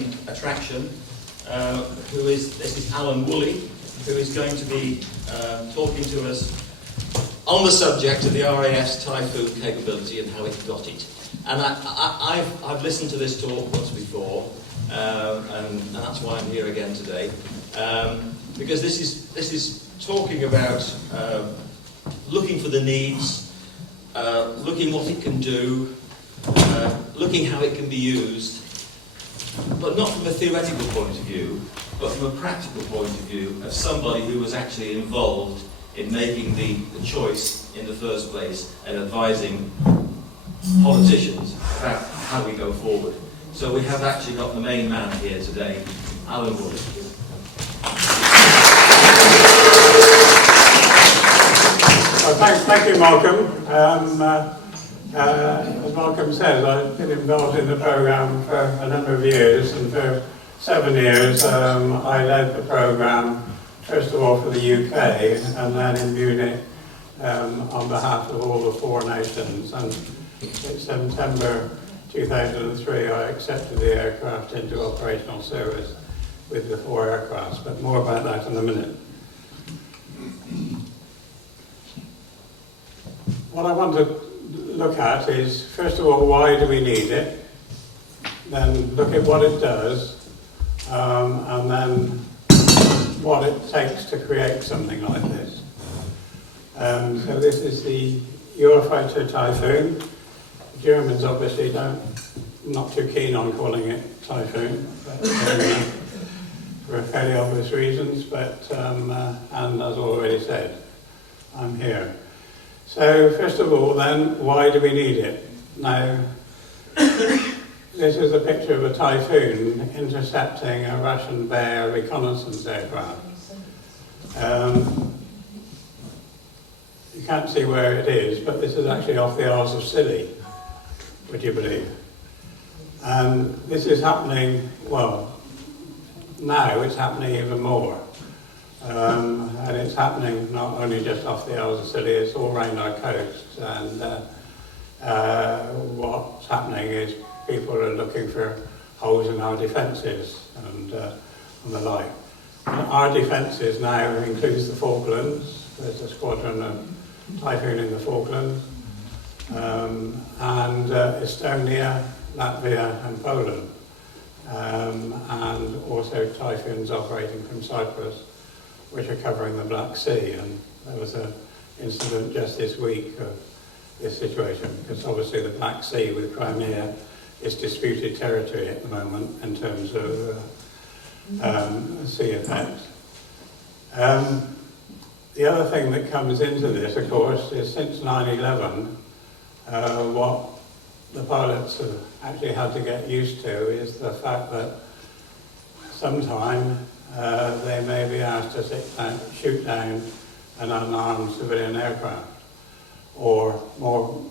main attraction, this is Alan Woolley, who is going to be talking to us on the subject of the RAF's Typhoon capability and how it got it. And I've listened to this talk once before, and that's why I'm here again today, because this is talking about looking for the needs, looking what it can do, looking how it can be used, but not from a theoretical point of view, but from a practical point of view of somebody who was actually involved in making the choice in the first place and advising politicians about how we go forward. So we have actually got the main man here today, Alan Woolley. Well, thank you, Malcolm. As Malcolm says, I've been involved in the programme for a number of years, and for 7 years I led the programme, first of all for the UK, and then in Munich on behalf of all the 4 nations. And in September 2003 I accepted the aircraft into operational service with the 4 aircrafts, but more about that in a minute. What I want to look at is, first of all, why do we need it? Then look at what it does, and then what it takes to create something like this. So this is the Eurofighter Typhoon. The Germans obviously not too keen on calling it Typhoon, but, for fairly obvious reasons, but, and as already said, I'm here. So first of all then, why do we need it? Now, this is a picture of a Typhoon intercepting a Russian Bear reconnaissance aircraft. You can't see where it is, but this is actually off the Isles of Scilly, would you believe? And this is happening, well, now it's happening even more. And it's happening not only just off the Isles of Scilly, it's all around our coast. And what's happening is people are looking for holes in our defences and the like. Our defences now includes the Falklands. There's a squadron of Typhoon in the Falklands, and Estonia, Latvia and Poland, and also Typhoons operating from Cyprus, which are covering the Black Sea. And there was an incident just this week of this situation, because obviously the Black Sea with Crimea is disputed territory at the moment in terms of sea effects. The other thing that comes into this, of course, is since 9/11, what the pilots have actually had to get used to is the fact that sometime they may be asked to shoot down an unarmed civilian aircraft, or more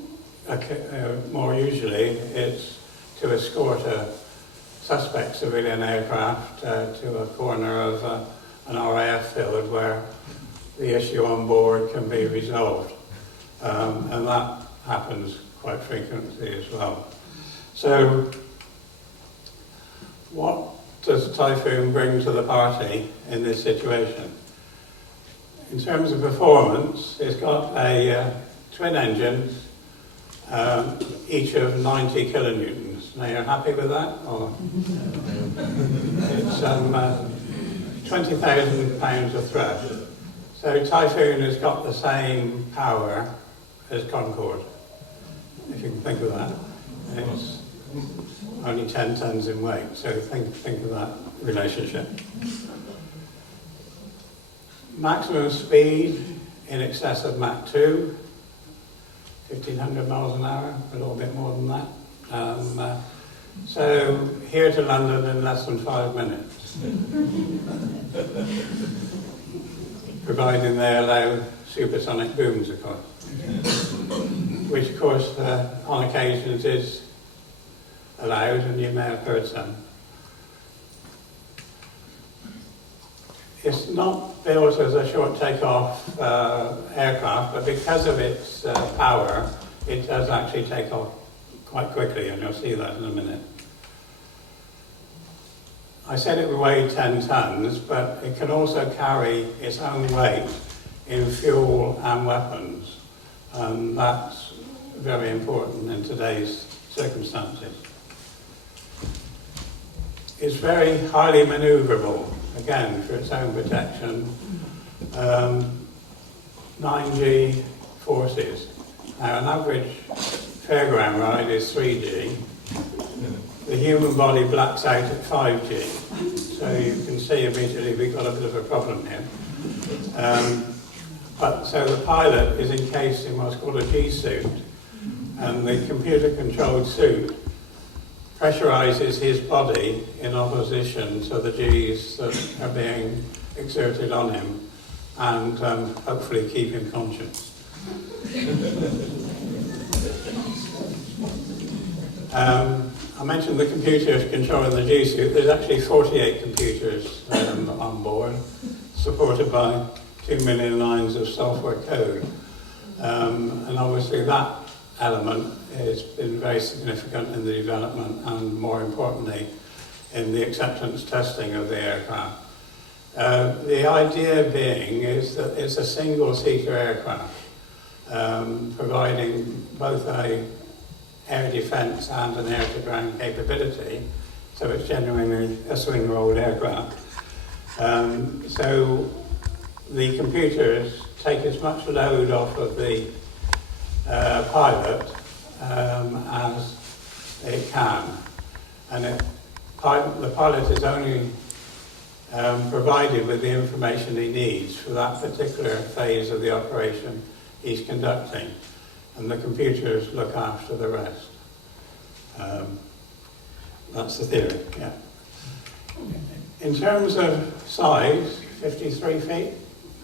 usually it's to escort a suspect civilian aircraft to a corner of an RAF field where the issue on board can be resolved, and that happens quite frequently as well. So what does Typhoon bring to the party in this situation? In terms of performance, it's got a twin engines, each of 90 kilonewtons. Now, you're happy with that? Or it's 20,000 pounds of thrust. So Typhoon has got the same power as Concorde, if you can think of that. It's only 10 tons in weight, so think of that relationship. Maximum speed in excess of Mach 2, 1,500 miles an hour, a little bit more than that. So here to London in less than 5 minutes, providing they allow supersonic booms, of course, which of course on occasions is allowed, and you may have heard some. It's not built as a short takeoff aircraft, but because of its power, it does actually take off quite quickly, and you'll see that in a minute. I said it weighed 10 tons, but it can also carry its own weight in fuel and weapons. And that's very important in today's circumstances. It's very highly manoeuvrable, again, for its own protection. 9G forces. Now, an average fairground ride is 3G. The human body blacks out at 5G. So you can see immediately we've got a bit of a problem here. So the pilot is encased in what's called a G-suit, and the computer-controlled suit pressurizes his body in opposition to the G's that are being exerted on him, and hopefully keep him conscious. I mentioned the computers controlling the G-suit. There's actually 48 computers on board, supported by 2 million lines of software code. And obviously that element has been very significant in the development and, more importantly, in the acceptance testing of the aircraft. The idea being is that it's a single-seater aircraft, providing both a air defence and an air-to-ground capability, so it's genuinely a swing-rolled aircraft. So the computers take as much load off of the pilot as it can, and the pilot is only provided with the information he needs for that particular phase of the operation he's conducting, and the computers look after the rest. That's the theory, yeah. In terms of size, 53 feet,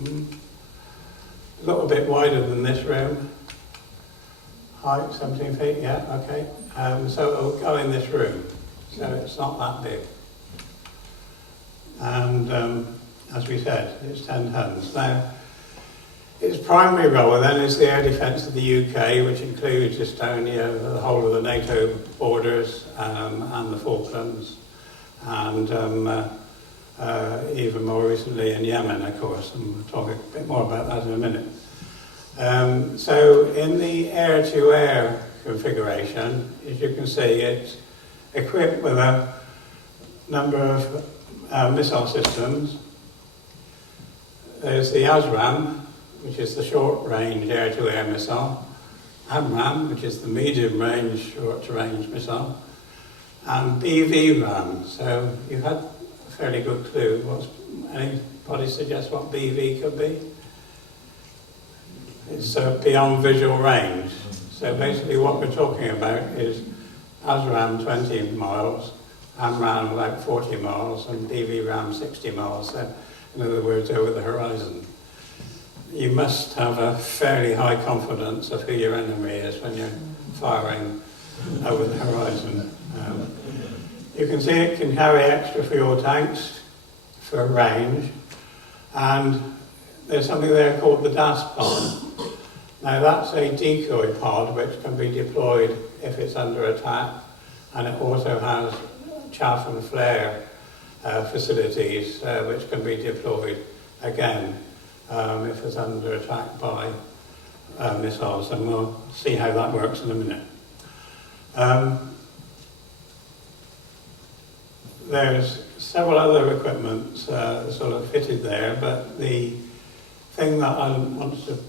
a little bit wider than this room. Height, 17 feet, yeah, okay. So it'll go in this room, so it's not that big. And as we said, it's 10 tons. Now, its primary role then is the air defence of the UK, which includes Estonia, the whole of the NATO borders, and the Falklands, and even more recently in Yemen, of course, and we'll talk a bit more about that in a minute. So in the air-to-air configuration, as you can see, it's equipped with a number of missile systems. There's the ASRAM, which is the short-range air-to-air missile, AMRAAM, which is the medium-range short-range missile, and BV-RAM. So you've had a fairly good clue. Anybody suggest what BV could be? It's beyond visual range. So basically what we're talking about is ASRAAM 20 miles, AMRAAM about 40 miles, and BV-RAM 60 miles. So in other words, over the horizon. You must have a fairly high confidence of who your enemy is when you're firing over the horizon. You can see it can carry extra fuel tanks for range, and there's something there called the DAS pod. Now that's a decoy pod which can be deployed if it's under attack, and it also has chaff and flare facilities which can be deployed again if it's under attack by missiles, and we'll see how that works in a minute. There's several other equipment sort of fitted there, but the thing that I want to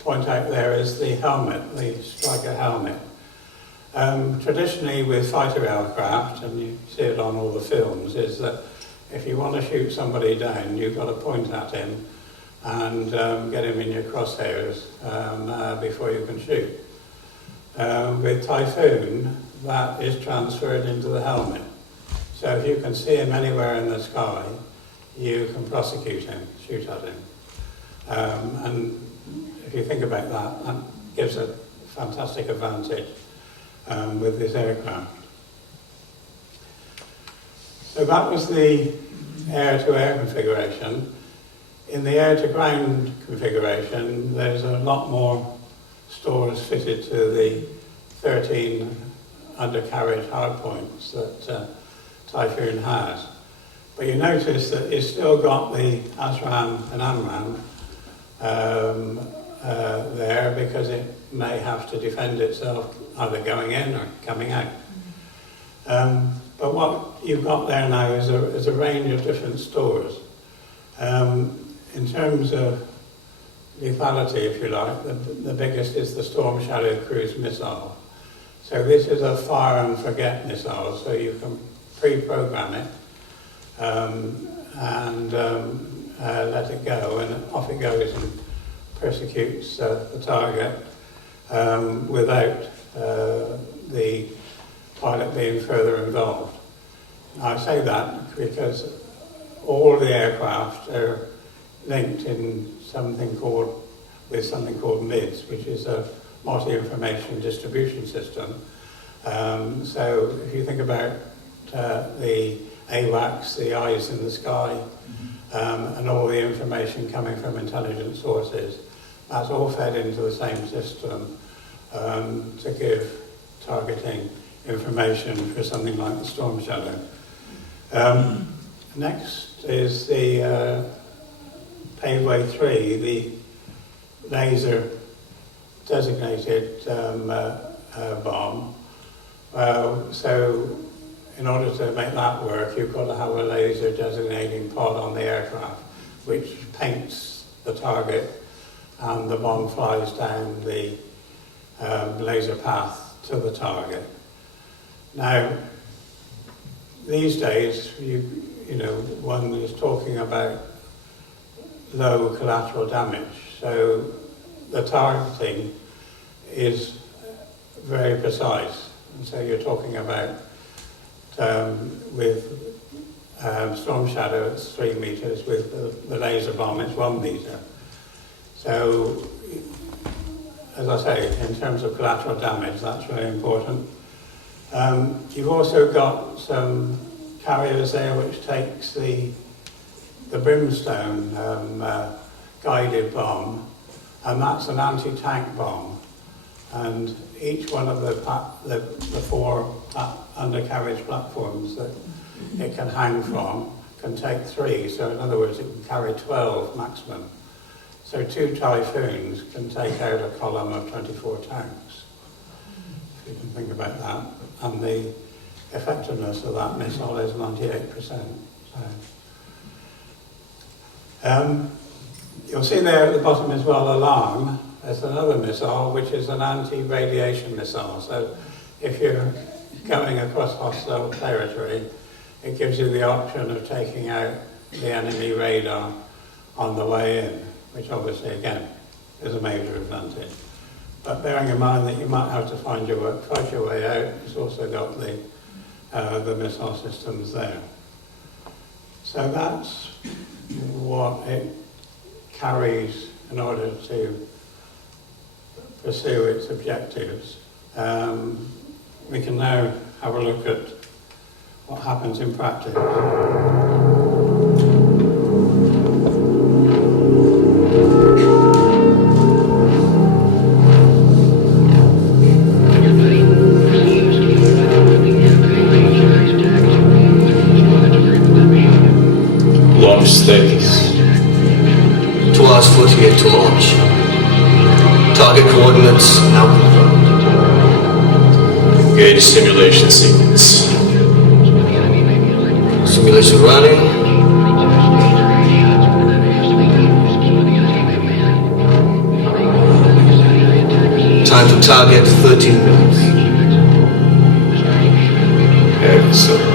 point out there is the helmet, the Striker helmet. Traditionally with fighter aircraft, and you see it on all the films, is that if you want to shoot somebody down, you've got to point at him and get him in your crosshairs before you can shoot. With Typhoon, that is transferred into the helmet. So if you can see him anywhere in the sky, you can prosecute him, shoot at him. And if you think about that, that gives a fantastic advantage with this aircraft. So that was the air-to-air configuration. In the air-to-ground configuration, there's a lot more stores fitted to the 13 undercarriage hardpoints that Typhoon has. But you notice that it's still got the ASRAM and AMRAM there, because it may have to defend itself either going in or coming out. But what you've got there now is a range of different stores. In terms of lethality, if you like, the biggest is the Storm Shadow cruise missile. So this is a fire and forget missile, so you can pre-program it and let it go, and off it goes and persecutes the target without the pilot being further involved. Now, I say that because all the aircraft are linked in something called MIDS, which is a multi-information distribution system. So if you think about the AWACS, the eyes in the sky, and all the information coming from intelligence sources, that's all fed into the same system to give targeting information for something like the Storm Shadow. Next is the Paveway 3, the laser designated bomb. So in order to make that work, you've got to have a laser designating pod on the aircraft, which paints the target, and the bomb flies down the laser path to the target. Now, these days, one is talking about low collateral damage. So the targeting is very precise. And so you're talking about with Storm Shadow, it's 3 meters. With the laser bomb, it's 1 meter. So, as I say, in terms of collateral damage, that's very important. You've also got some carriers there which takes the brimstone guided bomb, and that's an anti-tank bomb. And each one of the 4 undercarriage platforms that it can hang from can take 3. So in other words, it can carry 12 maximum. So 2 Typhoons can take out a column of 24 tanks, if you can think about that. And the effectiveness of that missile is 98%. So, you'll see there at the bottom as well, alarm. There's another missile, which is an anti-radiation missile. So if you're going across hostile territory, it gives you the option of taking out the enemy radar on the way in, which obviously, again, is a major advantage. But bearing in mind that you might have to fight your way out, it's also got the missile systems there. So that's what it carries in order to pursue its objectives. We can now have a look at what happens in practice. Launch status. 2 hours 48 to launch. Target coordinates now confirmed. Engage simulation sequence. Simulation running. Time to target 13 minutes. Excellent.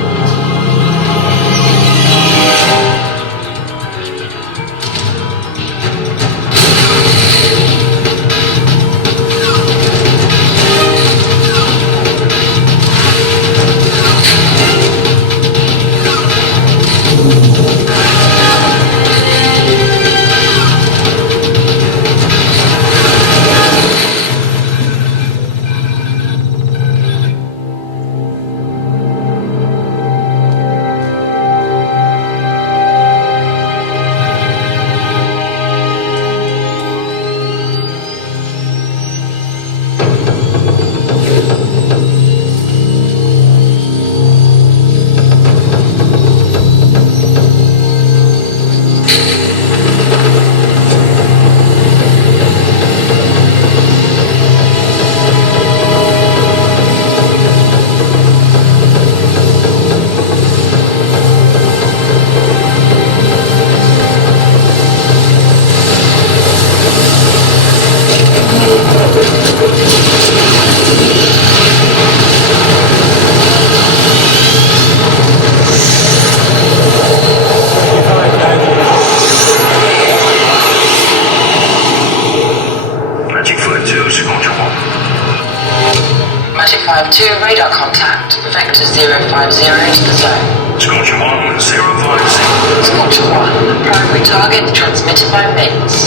050 to the zone. Scorcher 1, 050. Scorcher 1, primary target transmitted by MIDS.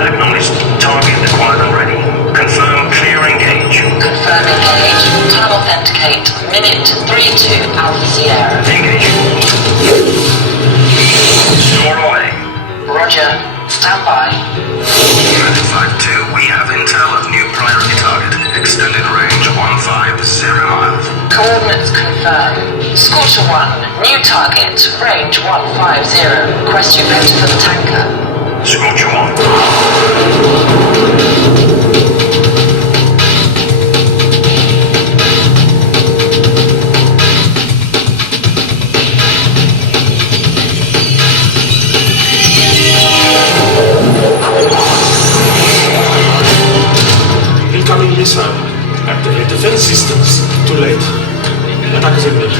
Acknowledged. Target acquired already. Confirm clear engage. Confirm engage. Time authenticate. Minute 32 Alpha Sierra. Engage. Store away. Roger. Stand by. United 5-2, we have intel of new priority target. Extended range 150 miles. Coordinates confirmed. Scorcher 1, new target, range 150. Request you vector for the tanker. Scorcher 1. Incoming missile. Activate defense systems. Too late. Attack is imminent.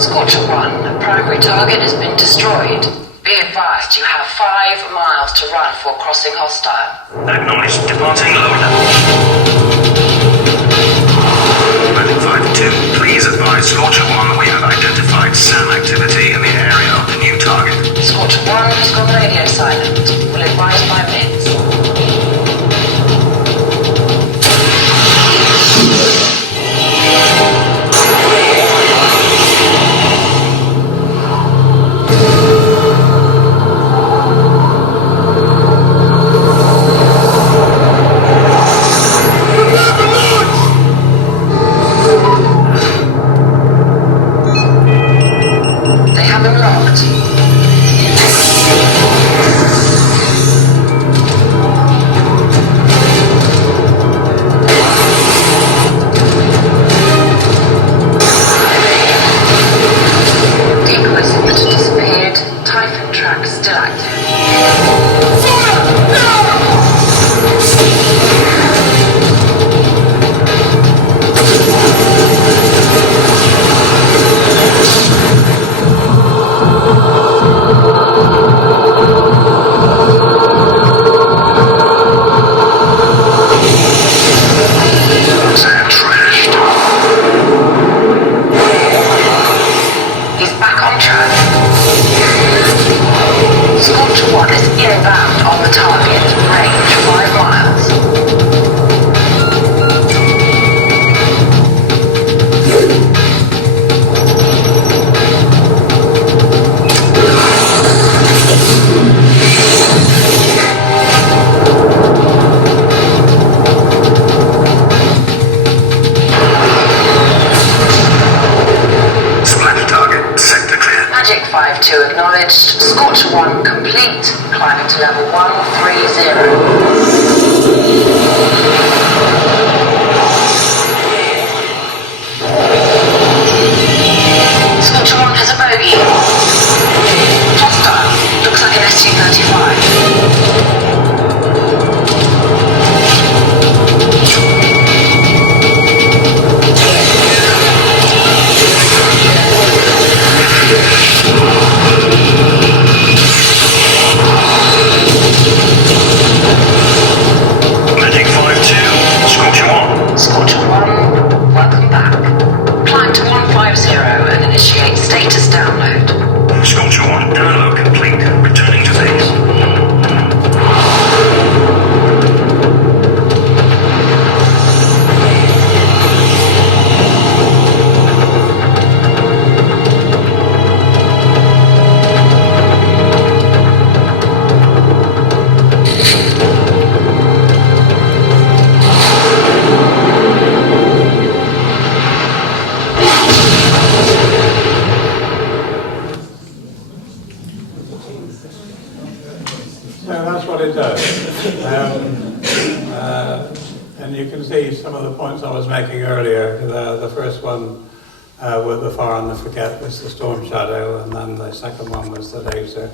Scorcher 1, primary target has been destroyed. Be advised you have 5 miles to run for crossing hostile. Acknowledged. Departing lower level. United 5-2, please advise Scorcher 1 we have identified SAM activity in the area of the new target. Scorcher 1 has gone radio silent. Will advise by MIDS. They have him locked. Decoy signature disappeared. Typhoon track still active. SAM trashed. He's back on track. Scorcher 1 is inbound on the target. Range 5 miles. Splatter target. Sector clear. Magic 5-2 acknowledged. Scorcher 1 complete. Climbing to level 130. Scorcher 1 has a bogey. Hostile. Looks like an ST-35. Magic 5-2, Scorcher 1. Scorcher 1, welcome back. Climb to 150 and initiate status download. Scorcher 1, download complete. Returning to base. So that's what it does. And you can see some of the points I was making earlier. The first one with the fire and the forget was the storm shadow, and then the second one was the laser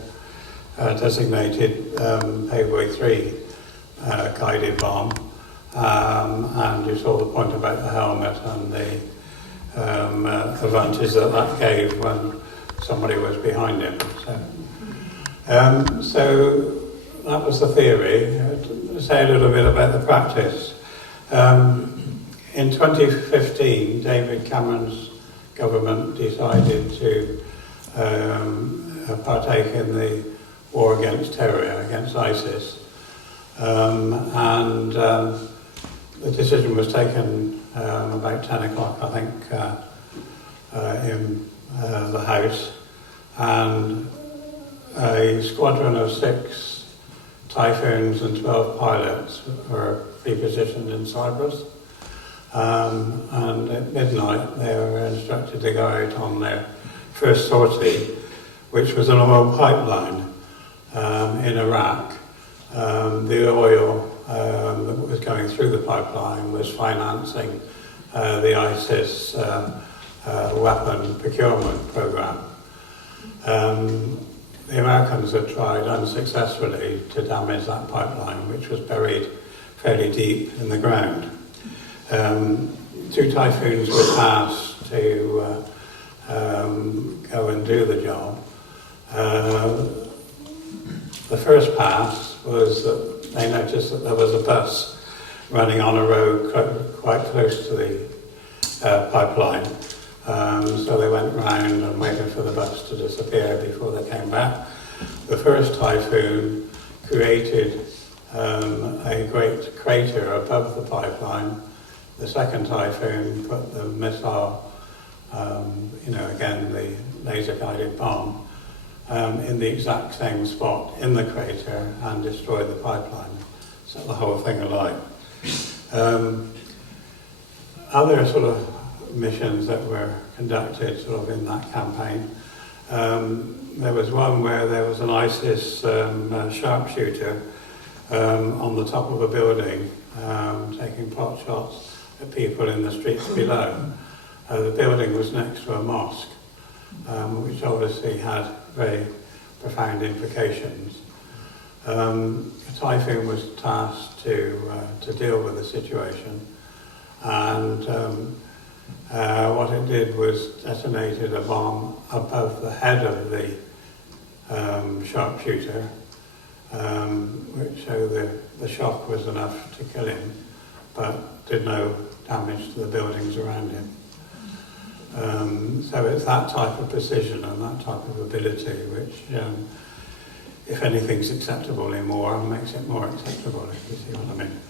designated Paveway 3 guided bomb. And you saw the point about the helmet and the advantage that gave when somebody was behind him. So that was the theory. To say a little bit about the practice. In 2015, David Cameron's government decided to partake in the war against terror, against ISIS. The decision was taken about 10 o'clock, I think, in the House, and a squadron of 6 Typhoons and 12 pilots were pre-positioned in Cyprus. And at midnight they were instructed to go out on their first sortie, which was an oil pipeline in Iraq. The oil that was going through the pipeline was financing the ISIS weapon procurement program. The Americans had tried unsuccessfully to damage that pipeline, which was buried fairly deep in the ground. 2 Typhoons were tasked to go and do the job. The first pass was that they noticed that there was a bus running on a road quite close to the pipeline. So they went round and waited for the bus to disappear before they came back. The first Typhoon created a great crater above the pipeline. The second Typhoon put the missile, again the laser-guided bomb, in the exact same spot in the crater and destroyed the pipeline, set the whole thing alight. Other sort of missions that were conducted sort of in that campaign, there was one where there was an ISIS sharpshooter on the top of a building, taking pot shots at people in the streets below. The building was next to a mosque, which obviously had very profound implications. A Typhoon was tasked to deal with the situation, and what it did was detonated a bomb above the head of the sharpshooter, which so the shock was enough to kill him, but did no damage to the buildings around him. So it's that type of precision and that type of ability which, if anything's acceptable in war, makes it more acceptable, if you see what I mean.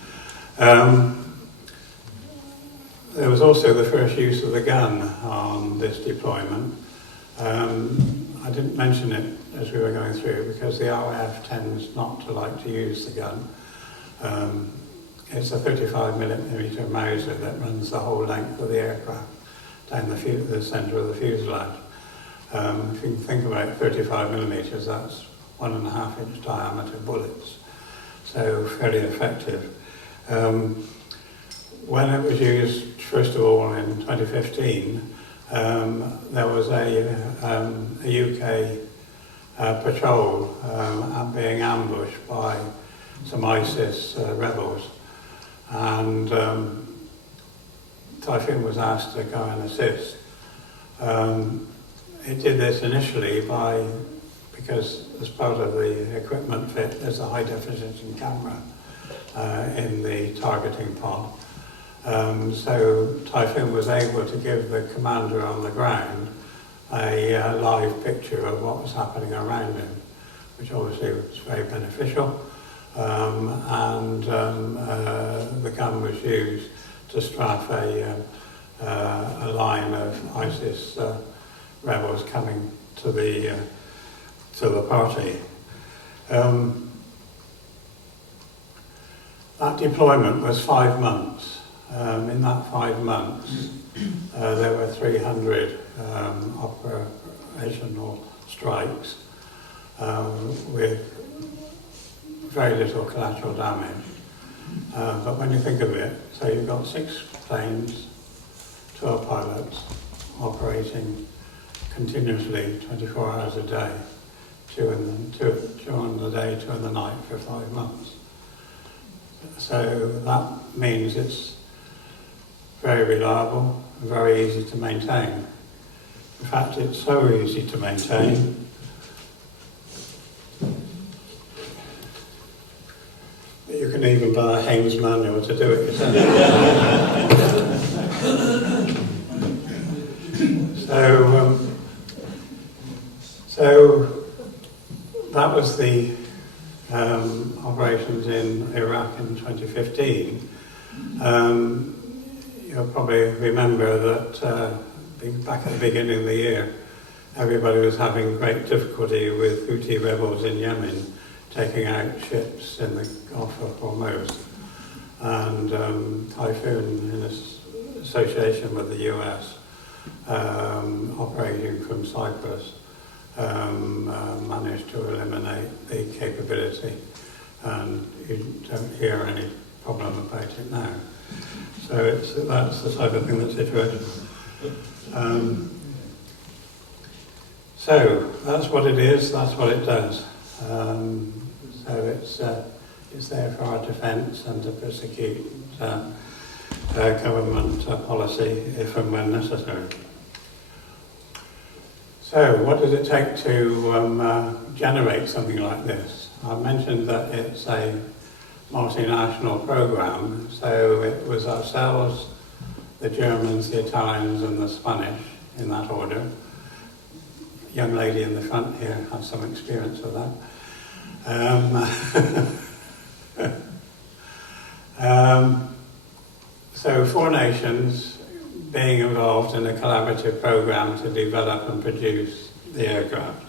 There was also the first use of the gun on this deployment. I didn't mention it as we were going through because the RAF tends not to like to use the gun. It's a 35mm Mauser that runs the whole length of the aircraft down the centre of the fuselage. If you can think about 35mm, that's 1.5-inch diameter bullets, so fairly effective. When it was used, first of all, in 2015, there was a UK patrol being ambushed by some ISIS rebels, and Typhoon was asked to go and assist. It did this initially because as part of the equipment fit, there's a high-definition camera in the targeting pod. So Typhoon was able to give the commander on the ground a live picture of what was happening around him, which obviously was very beneficial. The gun was used to strafe a line of ISIS rebels coming to the party. That deployment was 5 months. In that 5 months, there were 300 operational strikes with very little collateral damage. But when you think of it, so you've got 6 planes, 12 pilots operating continuously 24 hours a day, 2 during the day, 2 in the night for 5 months. So that means it's very reliable, very easy to maintain. In fact, it's so easy to maintain that you can even buy a Haynes manual to do it yourself. So that was the operations in Iraq in 2015. You'll probably remember that back at the beginning of the year, everybody was having great difficulty with Houthi rebels in Yemen taking out ships in the Gulf of Hormuz. And Typhoon, in association with the US, operating from Cyprus, managed to eliminate the capability, and you don't hear any problem about it now. So that's the type of thing that's situated. So that's what it is, that's what it does. So it's there for our defence and to persecute government policy if and when necessary. So what does it take to generate something like this? I mentioned that it's a multinational programme, so it was ourselves, the Germans, the Italians and the Spanish, in that order. Young lady in the front here has some experience of that. So 4 nations being involved in a collaborative programme to develop and produce the aircraft.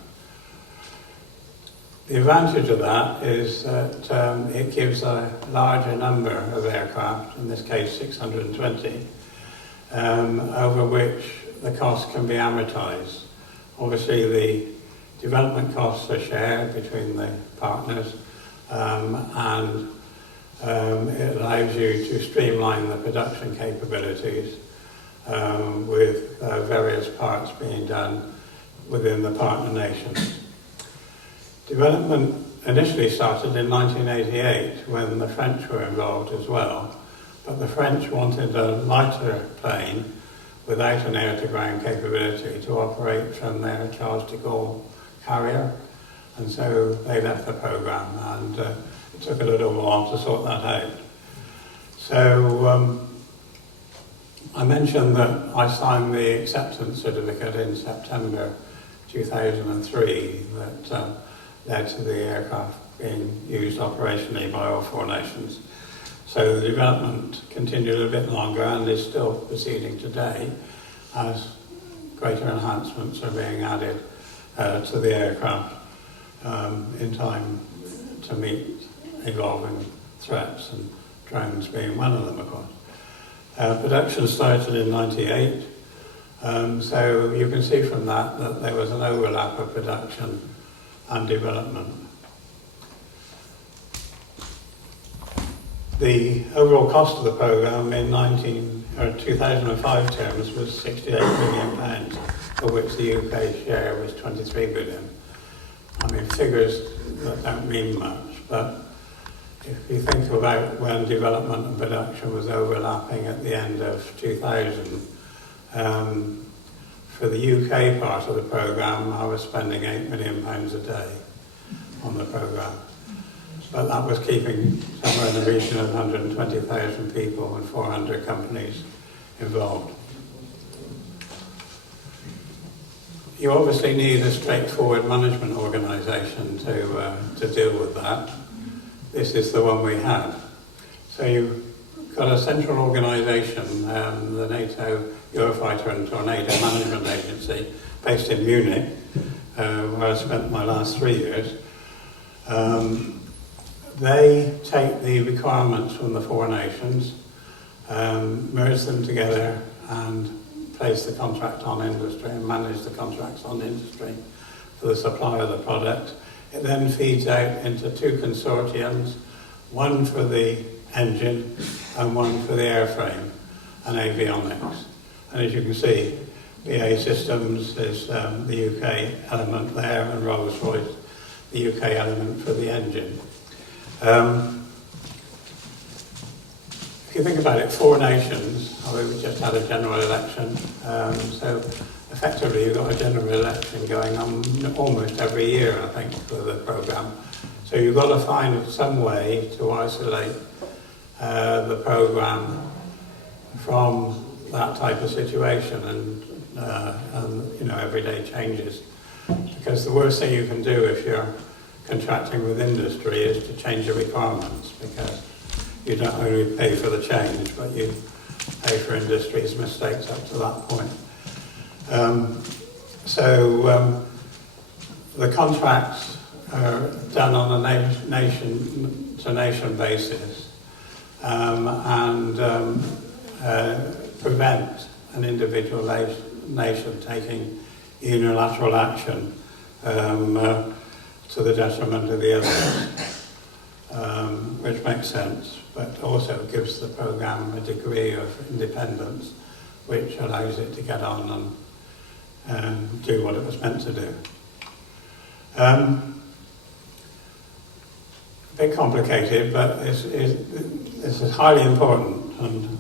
The advantage of that is that it gives a larger number of aircraft, in this case 620, over which the cost can be amortised. Obviously the development costs are shared between the partners, and it allows you to streamline the production capabilities with various parts being done within the partner nations. Development initially started in 1988 when the French were involved as well, but the French wanted a lighter plane without an air-to-ground capability to operate from their Charles de Gaulle carrier, and so they left the programme, and it took a little while to sort that out. So I mentioned that I signed the acceptance certificate in September 2003 that led to the aircraft being used operationally by all 4 nations. So the development continued a bit longer and is still proceeding today as greater enhancements are being added to the aircraft in time to meet evolving threats, and drones being one of them, of course. Production started in '98, so you can see from that there was an overlap of production and development. The overall cost of the programme in 2005 terms was £68 million, of which the UK share was 23 billion. I mean, figures that don't mean much, but if you think about when development and production was overlapping at the end of 2000, for the UK part of the programme, I was spending £8 million a day on the programme. But that was keeping somewhere in the region of 120,000 people and 400 companies involved. You obviously need a straightforward management organisation to deal with that. This is the one we had. So you've got a central organisation, the NATO Eurofighter and Tornado Management Agency, based in Munich, where I spent my last 3 years. They take the requirements from the 4 nations, merge them together and place the contract on industry and manage the contracts on industry for the supply of the product. It then feeds out into 2 consortiums, one for the engine and one for the airframe and avionics. And as you can see, BAE Systems is the UK element there, and Rolls-Royce, the UK element for the engine. If you think about it, 4 nations, we just had a general election, so effectively you've got a general election going on almost every year, I think, for the programme. So you've got to find some way to isolate the programme from that type of situation and everyday changes. Because the worst thing you can do if you're contracting with industry is to change the requirements, because you don't only pay for the change, but you pay for industry's mistakes up to that point. The contracts are done on a nation-to-nation basis and prevent an individual nation taking unilateral action to the detriment of the others, which makes sense, but also gives the programme a degree of independence which allows it to get on and do what it was meant to do. A bit complicated, but this is highly important, and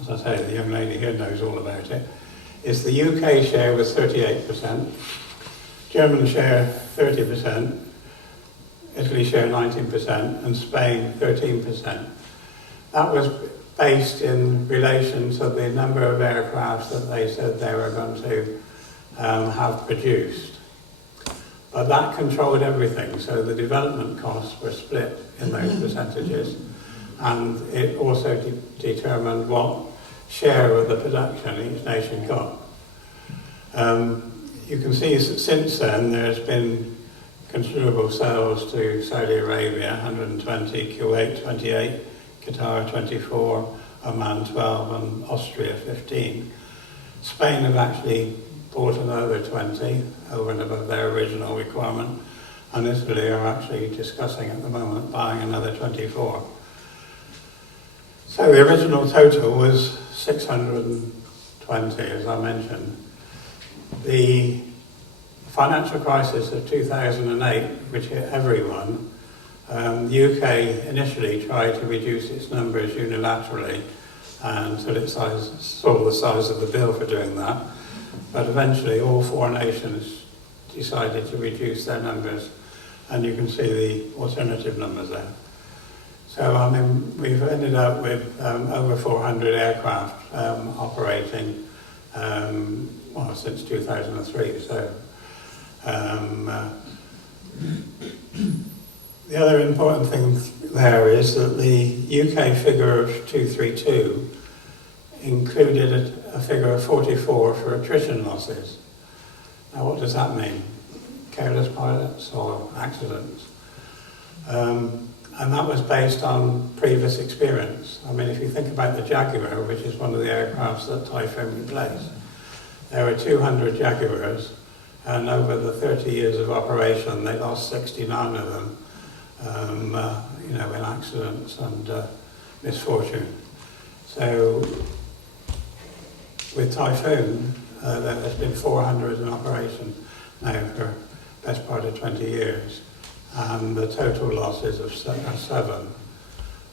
as I say, the young lady here knows all about it. Is the UK share was 38%, German share 30%, Italy share 19%, and Spain 13%. That was based in relation to the number of aircraft that they said they were going to have produced. But that controlled everything, so the development costs were split in those percentages, and it also determined what share of the production each nation got. You can see since then there's been considerable sales to Saudi Arabia, 120, Kuwait 28, Qatar 24, Oman 12 and Austria 15. Spain have actually bought another 20 over and above their original requirement, and Italy are actually discussing at the moment buying another 24. So the original total was 620, as I mentioned. The financial crisis of 2008, which hit everyone, the UK initially tried to reduce its numbers unilaterally until it saw the size of the bill for doing that. But eventually all 4 nations decided to reduce their numbers, and you can see the alternative numbers there. So, I mean, we've ended up with over 400 aircraft operating, since 2003. So, the other important thing there is that the UK figure of 232 included a figure of 44 for attrition losses. Now, what does that mean? Careless pilots or accidents? And that was based on previous experience. I mean, if you think about the Jaguar, which is one of the aircrafts that Typhoon replaced, there were 200 Jaguars, and over the 30 years of operation, they lost 69 of them, in accidents and misfortune. So, with Typhoon, there's been 400 in operation now for the best part of 20 years. And the total losses of 7,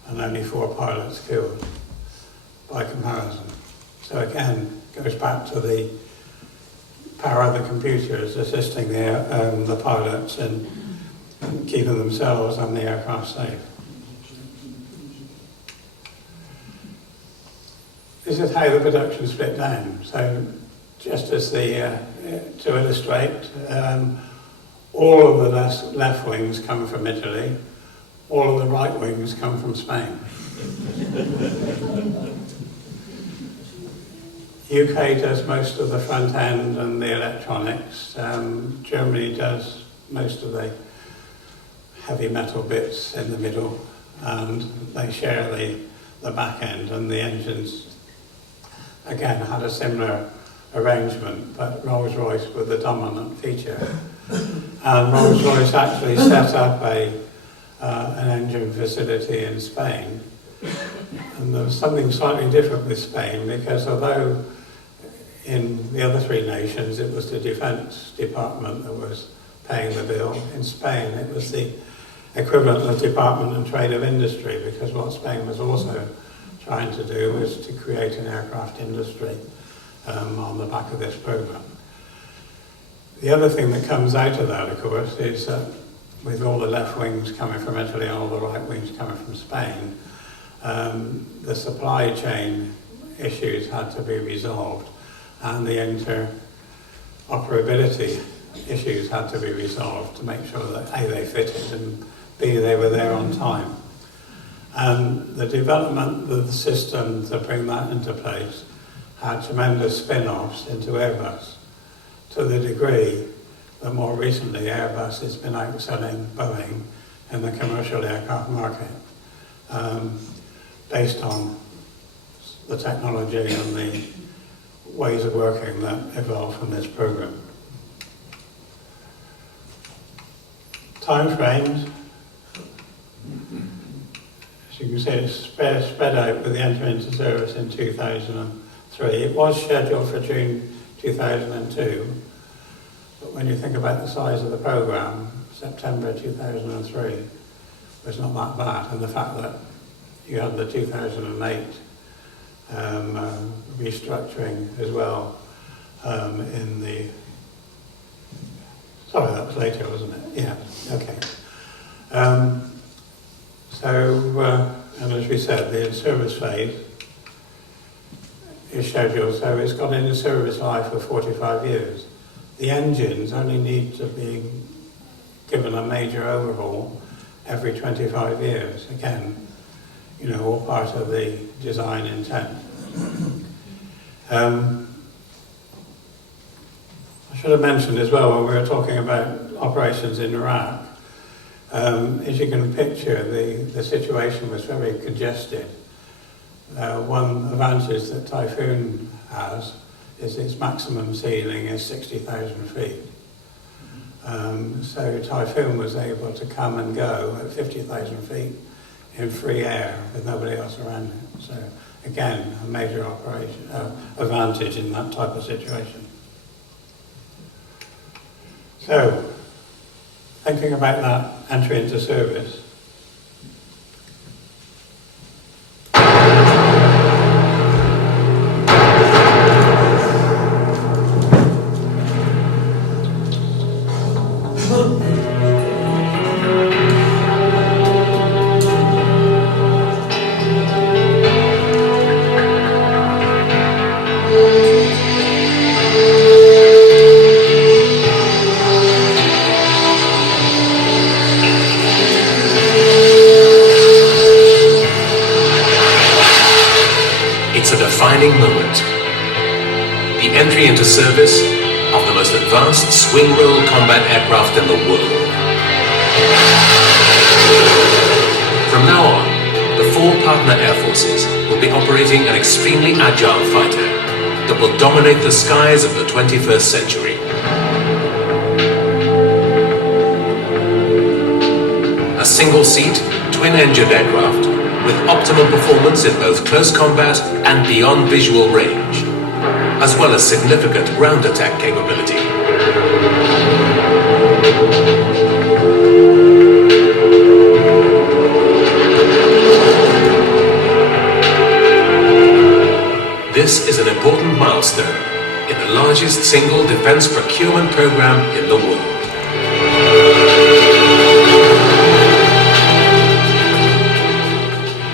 and only 4 pilots killed by comparison. So again, goes back to the power of the computers assisting the pilots in keeping themselves and the aircraft safe. This is how the production split down. So just as to illustrate, all of the left wings come from Italy, all of the right wings come from Spain. UK does most of the front end and the electronics. Germany does most of the heavy metal bits in the middle, and they share the back end, and the engines, again, had a similar arrangement, but Rolls-Royce was the dominant feature. And Rolls-Royce actually set up an engine facility in Spain. And there was something slightly different with Spain, because although in the other 3 nations it was the Defence Department that was paying the bill, in Spain it was the equivalent of Department of Trade of Industry, because what Spain was also trying to do was to create an aircraft industry on the back of this program. The other thing that comes out of that, of course, is that with all the left wings coming from Italy and all the right wings coming from Spain, the supply chain issues had to be resolved, and the interoperability issues had to be resolved to make sure that A, they fitted, and B, they were there on time. And the development of the system to bring that into place had tremendous spin-offs into Airbus, to the degree that more recently Airbus has been outselling Boeing in the commercial aircraft market, based on the technology and the ways of working that evolved from this program. Timeframes, as you can see, it's spread out with the entry into service in 2003. It was scheduled for June 2002, but when you think about the size of the program, September 2003 was not that bad, and the fact that you had the 2008 restructuring as well in the... Sorry, that was later, wasn't it? Yeah, okay. And as we said, the in-service phase is scheduled, so it's got an in-service life of 45 years. The engines only need to be given a major overhaul every 25 years. Again, you know, all part of the design intent. I should have mentioned as well, when we were talking about operations in Iraq, as you can picture, the situation was very congested. One advantage that Typhoon has is its maximum ceiling is 60,000 feet. So Typhoon was able to come and go at 50,000 feet in free air with nobody else around it. So again, a major advantage in that type of situation. So, thinking about that entry into service, moment. The entry into service of the most advanced swing-roll combat aircraft in the world. From now on, the 4 partner air forces will be operating an extremely agile fighter that will dominate the skies of the 21st century. A single-seat, twin-engined aircraft with optimum performance in both close combat and beyond visual range, as well as significant ground attack capability. This is an important milestone in the largest single defense procurement program in the world.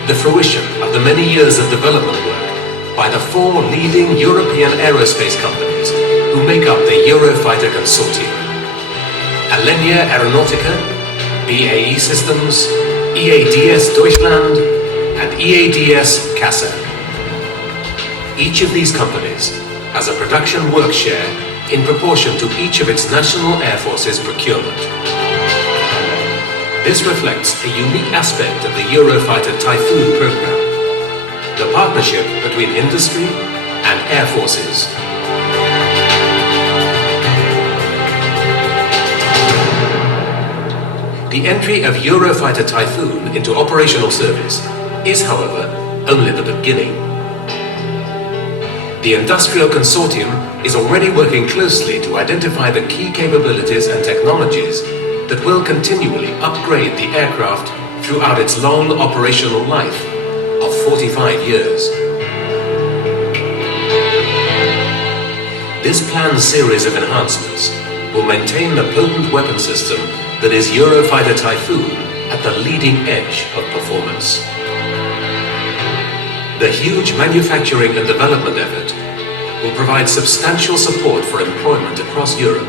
The fruition of the many years of development work by the 4 leading European aerospace companies who make up the Eurofighter Consortium: Alenia Aeronautica, BAE Systems, EADS Deutschland, and EADS CASA. Each of these companies has a production work share in proportion to each of its national air forces' procurement. This reflects a unique aspect of the Eurofighter Typhoon program, the partnership between industry and air forces. The entry of Eurofighter Typhoon into operational service is, however, only the beginning. The industrial consortium is already working closely to identify the key capabilities and technologies that will continually upgrade the aircraft throughout its long operational life of 45 years. This planned series of enhancements will maintain the potent weapon system that is Eurofighter Typhoon at the leading edge of performance. The huge manufacturing and development effort will provide substantial support for employment across Europe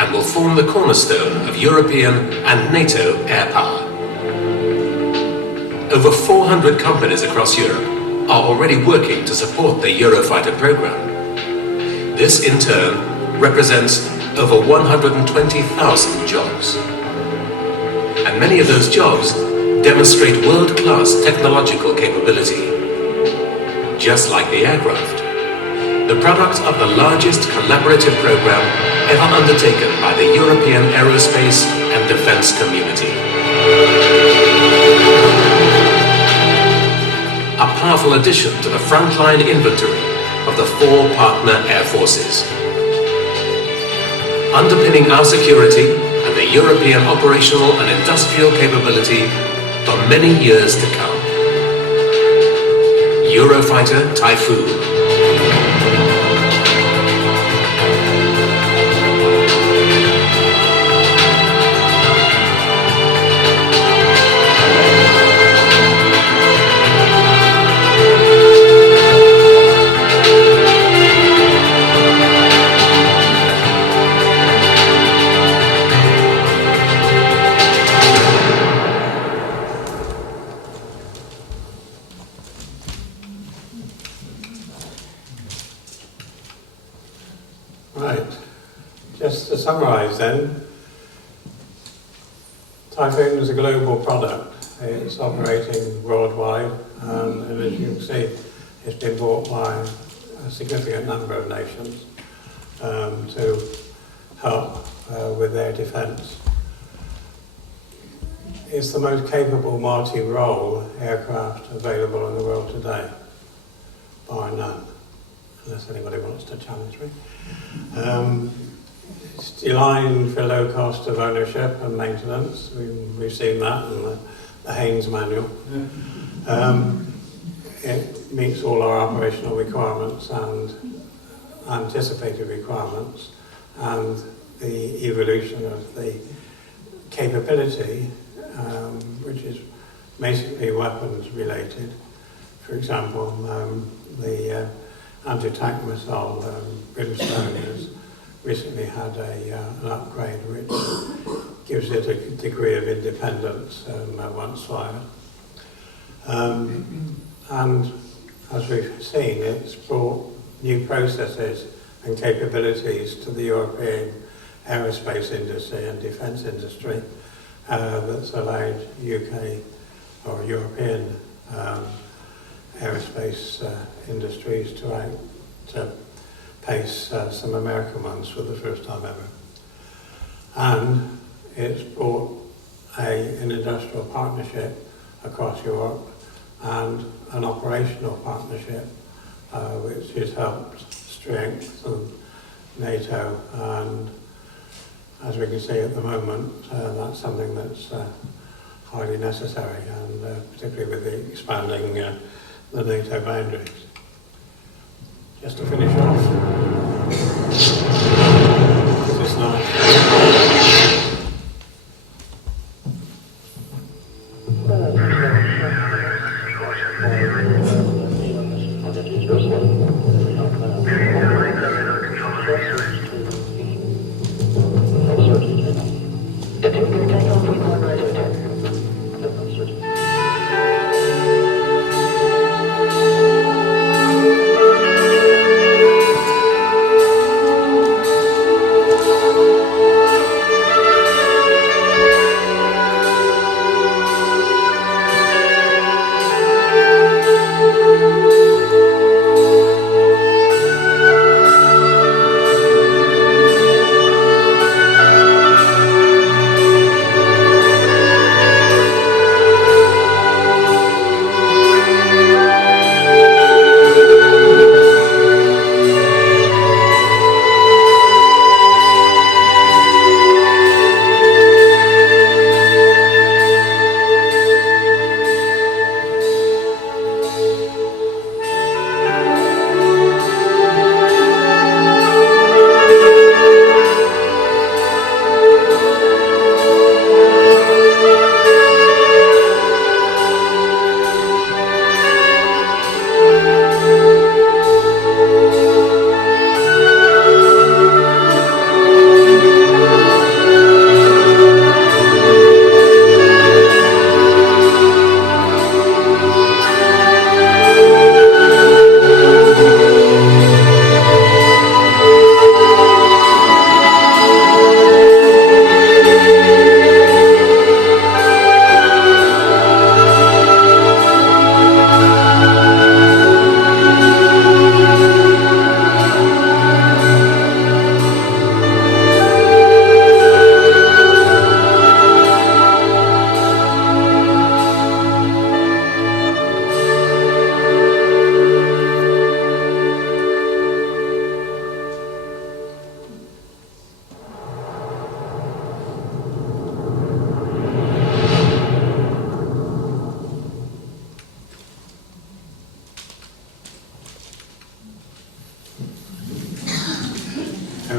and will form the cornerstone of European and NATO air power. Over 400 companies across Europe are already working to support the Eurofighter program. This, in turn, represents over 120,000 jobs. And many of those jobs demonstrate world-class technological capability. Just like the aircraft, the product of the largest collaborative program ever undertaken by the European aerospace and defense community. A powerful addition to the frontline inventory of the 4 partner air forces. Underpinning our security and the European operational and industrial capability for many years to come. Eurofighter Typhoon. Right. Just to summarise then, Typhoon is a global product. It's operating worldwide, and as you can see, it's been bought by a significant number of nations to help with their defence. It's the most capable multi-role aircraft available in the world today, bar none, unless anybody wants to challenge me. It's designed for low cost of ownership and maintenance. We've seen that in the Haynes manual. It meets all our operational requirements and anticipated requirements, and the evolution of the capability, which is basically weapons related. For example, the anti-tank missile Brimstone has recently had an upgrade which gives it a degree of independence once fired. And as we've seen, it's brought new processes and capabilities to the European aerospace industry and defence industry that's allowed UK or European aerospace industries to pace some American ones for the first time ever. And it's brought an industrial partnership across Europe and an operational partnership which has helped strengthen NATO, and as we can see at the moment, that's something that's highly necessary, and particularly with the expanding the NATO boundaries. Just to finish off, this is nice.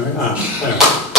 There we are. So,